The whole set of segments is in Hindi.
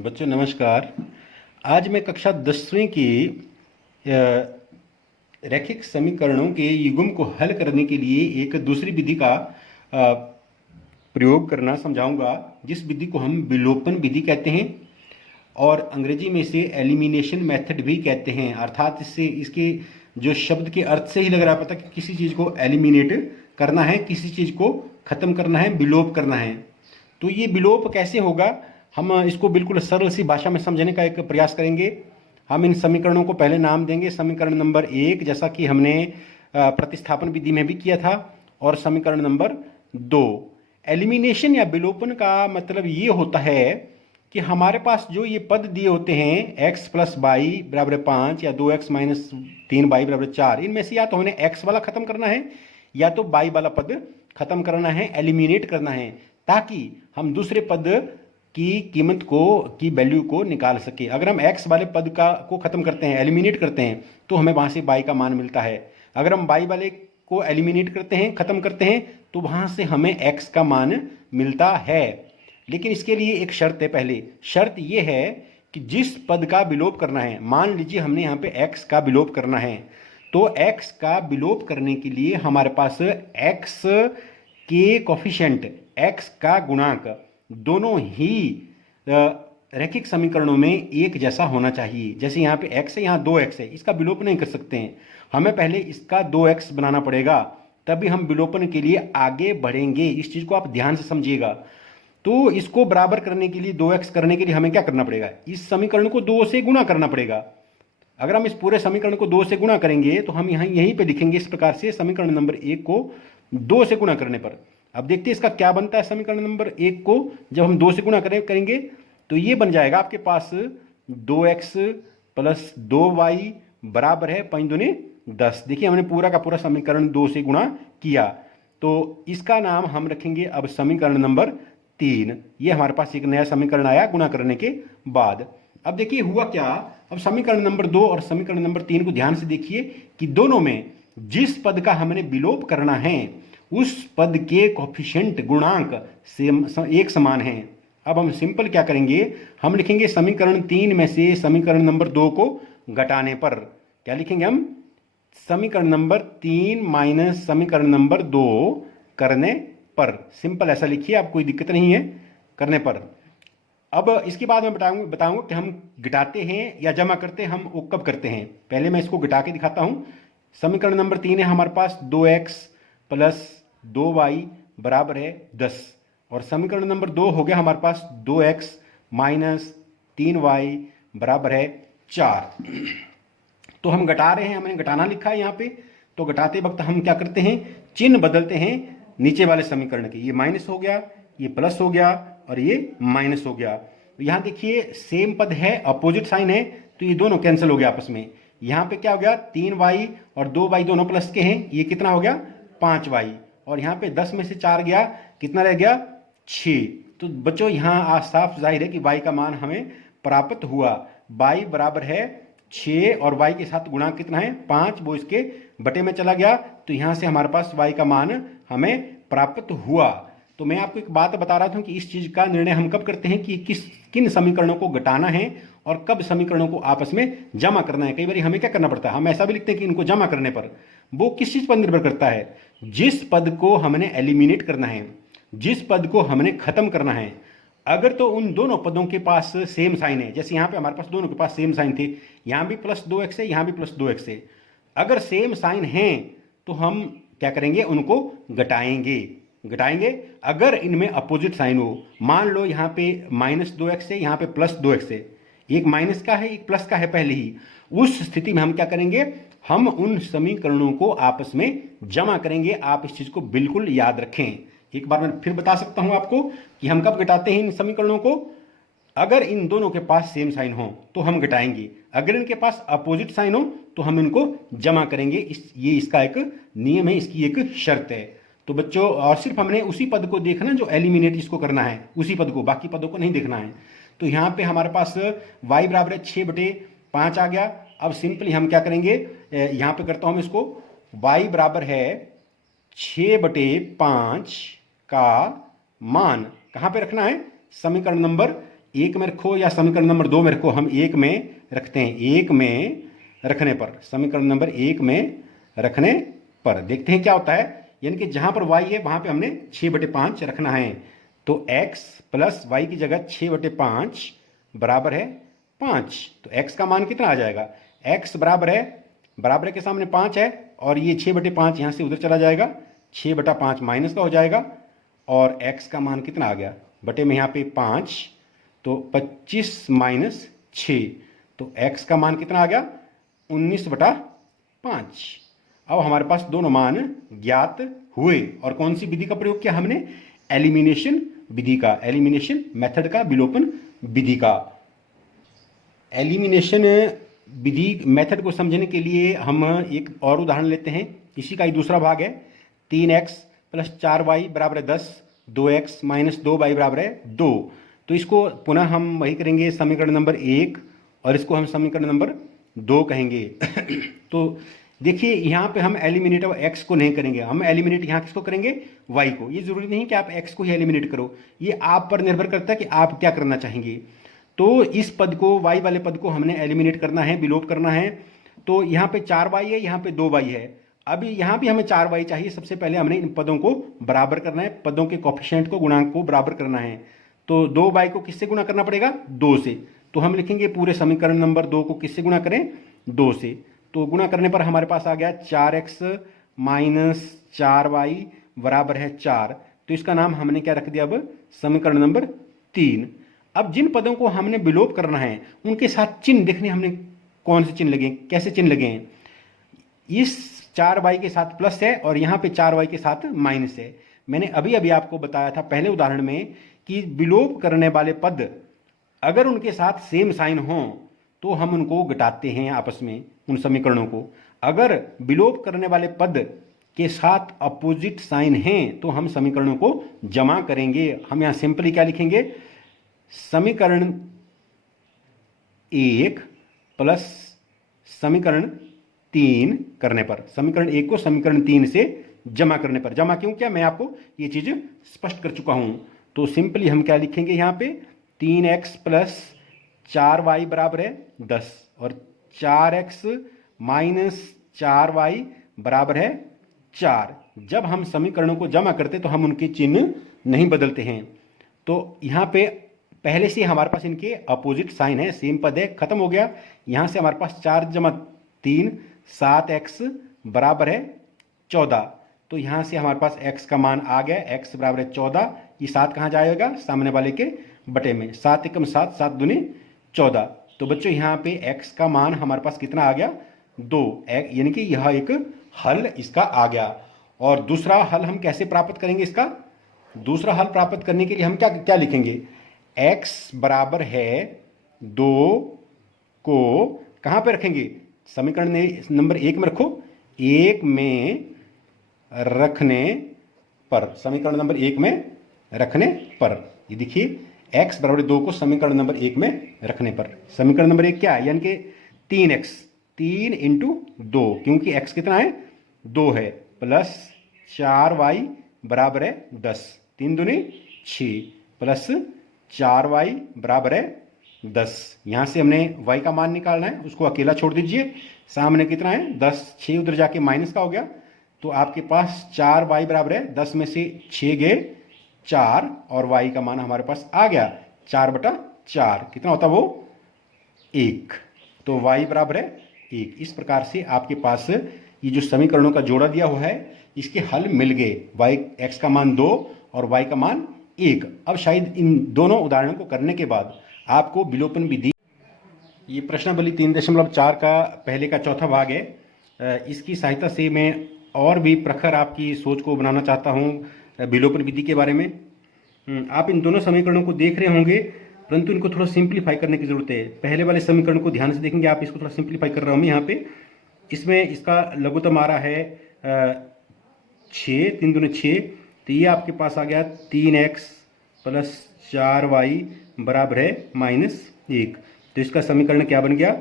बच्चों नमस्कार। आज मैं कक्षा 10वीं की रैखिक समीकरणों के युग्म को हल करने के लिए एक दूसरी विधि का प्रयोग करना समझाऊंगा, जिस विधि को हम विलोपन विधि कहते हैं और अंग्रेजी में इसे एलिमिनेशन मेथड भी कहते हैं। अर्थात इससे इसके जो शब्द के अर्थ से ही लग रहा है पता कि किसी चीज़ को एलिमिनेट करना है, किसी चीज़ को ख़त्म करना है, विलोप करना है। तो ये विलोप कैसे होगा, हम इसको बिल्कुल सरल सी भाषा में समझने का एक प्रयास करेंगे। हम इन समीकरणों को पहले नाम देंगे। समीकरण नंबर 1 जैसा कि हमने प्रतिस्थापन विधि में भी किया था, और समीकरण नंबर 2। एलिमिनेशन या विलोपन का मतलब ये होता है कि हमारे पास जो ये पद दिए होते हैं x + y = 5 या 2x - 3y = 4, इनमें से या तो हमें x वाला खत्म करना है या तो y वाला पद खत्म करना है, एलिमिनेट करना है, ताकि हम दूसरे पद की कीमत की वैल्यू को निकाल सके। अगर हम x वाले पद को खत्म करते हैं, एलिमिनेट करते हैं, तो हमें वहां से y का मान मिलता है। अगर हम y वाले को एलिमिनेट करते हैं, खत्म करते हैं, तो वहां से हमें x का मान मिलता है। लेकिन इसके लिए एक शर्त है। पहले शर्त यह है कि जिस पद का विलोप करना है, मान लीजिए हमने यहाँ पे x का विलोप करना है, तो x का विलोप करने के लिए हमारे पास x के कोफिशिएंट, x का गुणांक दोनों ही रैखिक समीकरणों में एक जैसा होना चाहिए। जैसे यहाँ पे x है, यहाँ 2x है, इसका विलोप नहीं कर सकते हैं, हमें पहले इसका 2x बनाना पड़ेगा, तभी हम विलोपन के लिए आगे बढ़ेंगे। इस चीज़ को आप ध्यान से समझिएगा। तो इसको बराबर करने के लिए, 2x करने के लिए हमें क्या करना पड़ेगा, इस समीकरण को 2 से गुणा करना पड़ेगा। अगर हम इस पूरे समीकरण को 2 से गुणा करेंगे तो हम यहीं पे लिखेंगे इस प्रकार से, समीकरण नंबर 1 को 2 से गुणा करने पर। अब देखते हैं इसका क्या बनता है। समीकरण नंबर 1 को जब हम 2 से गुणा करेंगे तो ये बन जाएगा आपके पास 2x + 2y बराबर है 5 दूनी 10। देखिए हमने पूरा का पूरा समीकरण 2 से गुणा किया, तो इसका नाम हम रखेंगे अब समीकरण नंबर 3। ये हमारे पास एक नया समीकरण आया गुणा करने के बाद। अब देखिए हुआ क्या, अब समीकरण नंबर 2 और समीकरण नंबर 3 को ध्यान से देखिए कि दोनों में जिस पद का हमने विलोप करना है उस पद के कोफिशिएंट गुणांक एक समान हैं। अब हम सिंपल क्या करेंगे, हम लिखेंगे समीकरण 3 में से समीकरण नंबर 2 को घटाने पर। क्या लिखेंगे हम, समीकरण नंबर 3 माइनस समीकरण नंबर 2 करने पर। सिंपल ऐसा लिखिए, आप कोई दिक्कत नहीं है करने पर। अब इसके बाद मैं बताऊंगा कि हम घटाते हैं या जमा करते हैं, हम वो कब करते हैं। पहले मैं इसको घटा के दिखाता हूं। समीकरण नंबर 3 है हमारे पास 2x + 2y बराबर है 10, और समीकरण नंबर 2 हो गया हमारे पास 2x - 3y बराबर है 4। तो हम घटा रहे हैं, हमने घटाना लिखा है यहाँ पे, तो घटाते वक्त हम क्या करते हैं, चिन्ह बदलते हैं नीचे वाले समीकरण के। ये माइनस हो गया, ये प्लस हो गया, और ये माइनस हो गया। तो यहाँ देखिए सेम पद है, अपोजिट साइन है, तो ये दोनों कैंसिल हो गया आपस में। यहाँ पे क्या हो गया, 3y और 2y दोनों प्लस के हैं, ये कितना हो गया 5y, और यहाँ पे 10 में से 4 गया, कितना रह गया 6। तो बच्चों यहाँ साफ जाहिर है कि y का मान हमें प्राप्त हुआ। y बराबर है 6 और y के साथ गुणा कितना है 5, वो इसके बटे में चला गया, तो यहाँ से हमारे पास y का मान हमें प्राप्त हुआ। तो मैं आपको एक बात बता रहा था कि इस चीज का निर्णय हम कब करते हैं कि किन समीकरणों को घटाना है और कब समीकरणों को आपस में जमा करना है। कई बार हमें क्या करना पड़ता है, हम ऐसा भी लिखते हैं कि इनको जमा करने पर। वो किस चीज पर निर्भर करता है, जिस पद को हमने एलिमिनेट करना है, जिस पद को हमने खत्म करना है, अगर तो उन दोनों पदों के पास सेम साइन है, जैसे यहाँ पे हमारे पास दोनों के पास सेम साइन थे, यहाँ भी +2x है, यहाँ भी +2x है, अगर सेम साइन है तो हम क्या करेंगे, उनको घटाएंगे। अगर इनमें अपोजिट साइन हो, मान लो यहाँ पे -2x है, यहाँ पे +2x है, एक माइनस का है एक प्लस का है पहले ही, उस स्थिति में हम क्या करेंगे, हम उन समीकरणों को आपस में जमा करेंगे। आप इस चीज को बिल्कुल याद रखें। एक बार मैं फिर बता सकता हूं आपको कि हम कब घटाते हैं इन समीकरणों को, अगर इन दोनों के पास सेम साइन हो तो हम घटाएंगे, अगर इनके पास अपोजिट साइन हो तो हम इनको जमा करेंगे। ये इसका एक नियम है, इसकी एक शर्त है। तो बच्चों, और सिर्फ हमने उसी पद को देखना जो एलिमिनेट जिसको करना है, उसी पद को, बाकी पदों को नहीं देखना है। तो यहाँ पे हमारे पास y बराबर है 6/5 आ गया। अब सिंपली हम क्या करेंगे, यहाँ पे करता हूँ मैं इसको, y बराबर है 6/5 का मान कहाँ पे रखना है, समीकरण नंबर एक में रखो या समीकरण नंबर 2 में रखो, हम एक में रखते हैं। एक में रखने पर, समीकरण नंबर 1 में रखने पर देखते हैं क्या होता है। यानी कि जहां पर y है वहां पे हमने 6/5 रखना है। तो x प्लस वाई की जगह 6/5 बराबर है 5। तो x का मान कितना आ जाएगा, x बराबर है के सामने 5 है, और ये 6/5 यहां से उधर चला जाएगा, 6/5 माइनस का हो जाएगा, और x का मान कितना आ गया, बटे में यहाँ पे 5, तो 25 माइनस 6, तो x का मान कितना आ गया, 19/5। अब हमारे पास दोनों मान ज्ञात हुए। और कौन सी विधि का प्रयोग किया हमने, एलिमिनेशन विधि का, एलिमिनेशन मेथड का, विलोपन विधि का। एलिमिनेशन विधि मेथड को समझने के लिए हम एक और उदाहरण लेते हैं। इसी का ही दूसरा भाग है। 3x प्लस 4y बराबर है 10, 2x माइनस 2y बराबर है 2। तो इसको पुनः हम वही करेंगे, समीकरण नंबर 1, और इसको हम समीकरण नंबर 2 कहेंगे। तो देखिए यहाँ पे हम एलिमिनेट x को नहीं करेंगे, हम एलिमिनेट यहाँ किसको करेंगे, y को। ये जरूरी नहीं कि आप x को ही एलिमिनेट करो, ये आप पर निर्भर करता है कि आप क्या करना चाहेंगे। तो इस पद को, y वाले पद को हमने एलिमिनेट करना है, विलोप करना है। तो यहाँ पे 4y है, यहाँ पे 2y है। अभी यहाँ भी हमें 4y चाहिए। सबसे पहले हमने इन पदों को बराबर करना है, पदों के कोफिशिएंट को, गुणांक को बराबर करना है। तो 2y को किससे गुणा करना पड़ेगा, 2 से। तो हम लिखेंगे पूरे समीकरण नंबर 2 को किससे गुणा करें, 2 से। तो गुणा करने पर हमारे पास आ गया 4x माइनस 4y बराबर है 4। तो इसका नाम हमने क्या रख दिया, अब समीकरण नंबर 3। अब जिन पदों को हमने विलोप करना है उनके साथ चिन्ह देखने हमने कौन से चिन्ह लगे, कैसे चिन्ह लगे हैं। इस 4y के साथ प्लस है और यहाँ पे 4y के साथ माइनस है। मैंने अभी अभी आपको बताया था पहले उदाहरण में कि विलोप करने वाले पद अगर उनके साथ सेम साइन हो तो हम उनको घटाते हैं आपस में, उन समीकरणों को। अगर विलोप करने वाले पद के साथ अपोजिट साइन हैं तो हम समीकरणों को जमा करेंगे। हम यहाँ सिंपली क्या लिखेंगे, समीकरण 1 प्लस समीकरण 3 करने पर, समीकरण 1 को समीकरण 3 से जमा करने पर। जमा क्यों किया, मैं आपको ये चीज स्पष्ट कर चुका हूं। तो सिंपली हम क्या लिखेंगे यहाँ पे, 3x प्लस 4y बराबर है 10, और 4x माइनस 4y बराबर है 4। जब हम समीकरणों को जमा करते तो हम उनके चिन्ह नहीं बदलते हैं। तो यहाँ पे पहले से हमारे पास इनके अपोजिट साइन है, सेम पद है, खत्म हो गया। यहाँ से हमारे पास 4 जमा 3 7x बराबर है 14। तो यहाँ से हमारे पास x का मान आ गया, x बराबर है 14। ये 7 कहाँ जाएगा, सामने वाले के बटे में, 7 एकम 7, 7 दूनी 14। तो बच्चों यहाँ पे x का मान हमारे पास कितना आ गया, 2, यानी कि यह एक हल इसका आ गया। और दूसरा हल हम कैसे प्राप्त करेंगे इसका, दूसरा हल प्राप्त करने के लिए हम क्या क्या लिखेंगे, x बराबर है 2 को कहाँ पे रखेंगे, समीकरण नंबर 1 में रखो, 1 में रखने पर, समीकरण नंबर 1 में रखने पर। ये देखिए x बराबर 2 को समीकरण नंबर 1 में रखने पर। समीकरण नंबर 1 क्या है, यानी कि 3x, 3 इंटू 2, क्योंकि x कितना है, 2 है, प्लस 4y बराबर है 10, 3 दूनी 6, प्लस 4y बराबर है 10। यहां से हमने y का मान निकालना है, उसको अकेला छोड़ दीजिए। सामने कितना है 10, 6 उधर जाके माइनस का हो गया। तो आपके पास 4y बराबर है 10 में से 6 गए 4, और y का मान हमारे पास आ गया 4/4। कितना होता वो, 1। तो y बराबर है 1। इस प्रकार से आपके पास ये जो समीकरणों का जोड़ा दिया हुआ है इसके हल मिल गए। x का मान 2 और y का मान 1। अब शायद इन दोनों उदाहरणों को करने के बाद आपको विलोपन विधि, ये प्रश्नावली 3.4 का पहले का चौथा भाग है, इसकी सहायता से मैं और भी प्रखर आपकी सोच को बनाना चाहता हूँ विलोपन विधि के बारे में। आप इन दोनों समीकरणों को देख रहे होंगे, परंतु इनको थोड़ा सिंप्लीफाई करने की जरूरत है। पहले वाले समीकरण को ध्यान से देखेंगे आप, इसको थोड़ा सिंप्लीफाई कर रहा हूँ मैं यहाँ पे। इसमें इसका लघुत्तम आ रहा है 6, 3 दूनी 6। तो ये आपके पास आ गया 3x प्लस 4y बराबर है -1। तो इसका समीकरण क्या बन गया,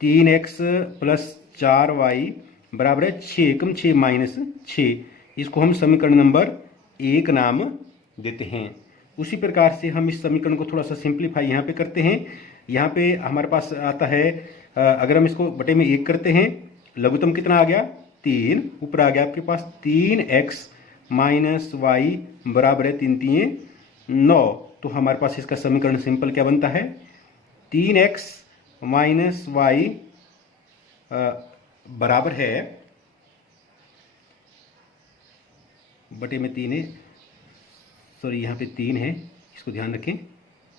3x प्लस 4y बराबर है 6 एकम 6 -6। इसको हम समीकरण नंबर 1 नाम देते हैं। उसी प्रकार से हम इस समीकरण को थोड़ा सा सिंप्लीफाई यहाँ पे करते हैं। यहाँ पे हमारे पास आता है, अगर हम इसको बटे में 1 करते हैं, लघुत्तम कितना आ गया 3, ऊपर आ गया आपके पास 3x माइनस वाई बराबर है 3 3 9। तो हमारे पास इसका समीकरण सिंपल क्या बनता है, 3x माइनस वाई बराबर है, बटे में 3 है, सॉरी यहाँ पे 3 है, इसको ध्यान रखें,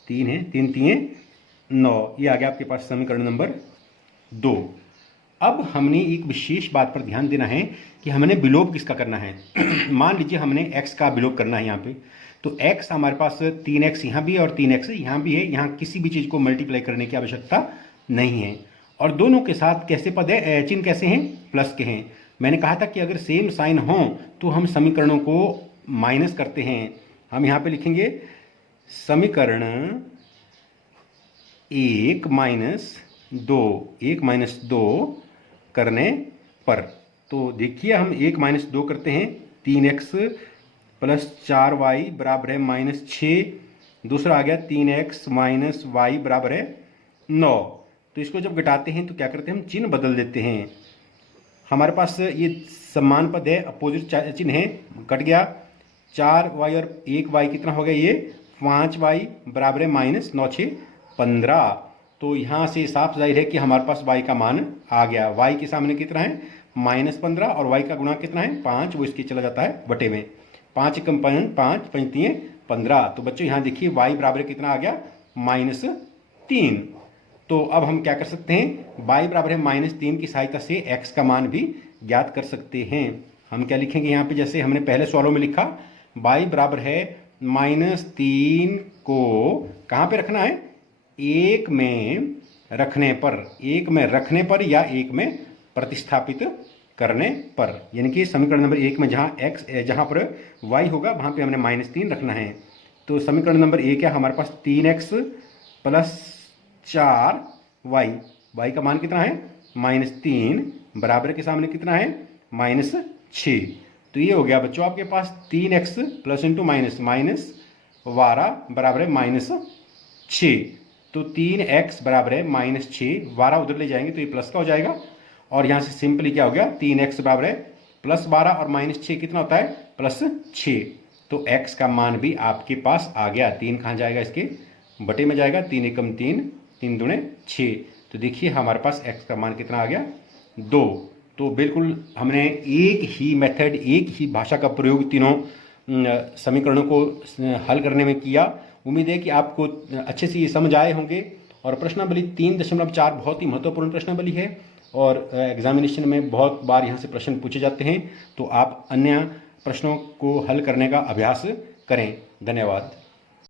3 है, 3 3 9, ये आ गया आपके पास समीकरण नंबर 2। अब हमने एक विशेष बात पर ध्यान देना है कि हमने विलोप किसका करना है। मान लीजिए हमने x का विलोप करना है यहाँ पे, तो x हमारे पास 3x यहाँ भी है और 3x यहाँ भी है, यहाँ किसी भी चीज़ को मल्टीप्लाई करने की आवश्यकता नहीं है। और दोनों के साथ कैसे पद है, चिन्ह कैसे हैं, प्लस के हैं। मैंने कहा था कि अगर सेम साइन हो तो हम समीकरणों को माइनस करते हैं। हम यहाँ पे लिखेंगे समीकरण 1 माइनस 2 करने पर। तो देखिए हम 1 माइनस 2 करते हैं, 3x प्लस 4y बराबर है माइनस 6। दूसरा आ गया 3x माइनस वाई बराबर है 9। तो इसको जब घटाते हैं तो क्या करते हैं, हम चिन्ह बदल देते हैं। हमारे पास ये समान पद है, अपोजिट चिन्ह है, कट गया। 4y और 1y कितना हो गया, ये 5y बराबर है माइनस 9 6 15। तो यहाँ से साफ जाहिर है कि हमारे पास y का मान आ गया। y के सामने कितना है माइनस 15 और y का गुणा कितना है 5, वो इसके चला जाता है बटे में। 5 एकम 5, 5 3 15। तो बच्चों यहाँ देखिए y बराबर कितना आ गया माइनस 3। तो अब हम क्या कर सकते हैं, y बराबर है माइनस 3 की सहायता से x का मान भी ज्ञात कर सकते हैं। हम क्या लिखेंगे यहाँ पे, जैसे हमने पहले सवालों में लिखा, y बराबर है माइनस 3 को कहाँ पे रखना है, 1 में रखने पर, 1 में रखने पर या 1 में प्रतिस्थापित करने पर। यानी कि समीकरण नंबर 1 में जहाँ पर y होगा वहाँ पे हमने माइनस 3 रखना है। तो समीकरण नंबर 1 है हमारे पास 3x प्लस 4y, y का मान कितना है माइनस 3, बराबर के सामने कितना है माइनस 6। तो ये हो गया बच्चों आपके पास 3x प्लस इंटू माइनस 12 बराबर है माइनस 6। तो 3x बराबर है माइनस 6, 12 उधर ले जाएंगे तो ये प्लस का हो जाएगा। और यहाँ से सिंपली क्या हो गया, 3x बराबर है प्लस 12 और माइनस 6 कितना होता है प्लस 6। तो x का मान भी आपके पास आ गया। 3 कहाँ जाएगा, इसके बटे में जाएगा, 3 एकम 3, 3 दूने 6। तो देखिए हमारे पास x का मान कितना आ गया 2। तो बिल्कुल हमने एक ही मेथड, एक ही भाषा का प्रयोग तीनों समीकरणों को हल करने में किया। उम्मीद है कि आपको अच्छे से ये समझ आए होंगे। और प्रश्नावली 3.4 बहुत ही महत्वपूर्ण प्रश्नावली है और एग्जामिनेशन में बहुत बार यहाँ से प्रश्न पूछे जाते हैं। तो आप अन्य प्रश्नों को हल करने का अभ्यास करें। धन्यवाद।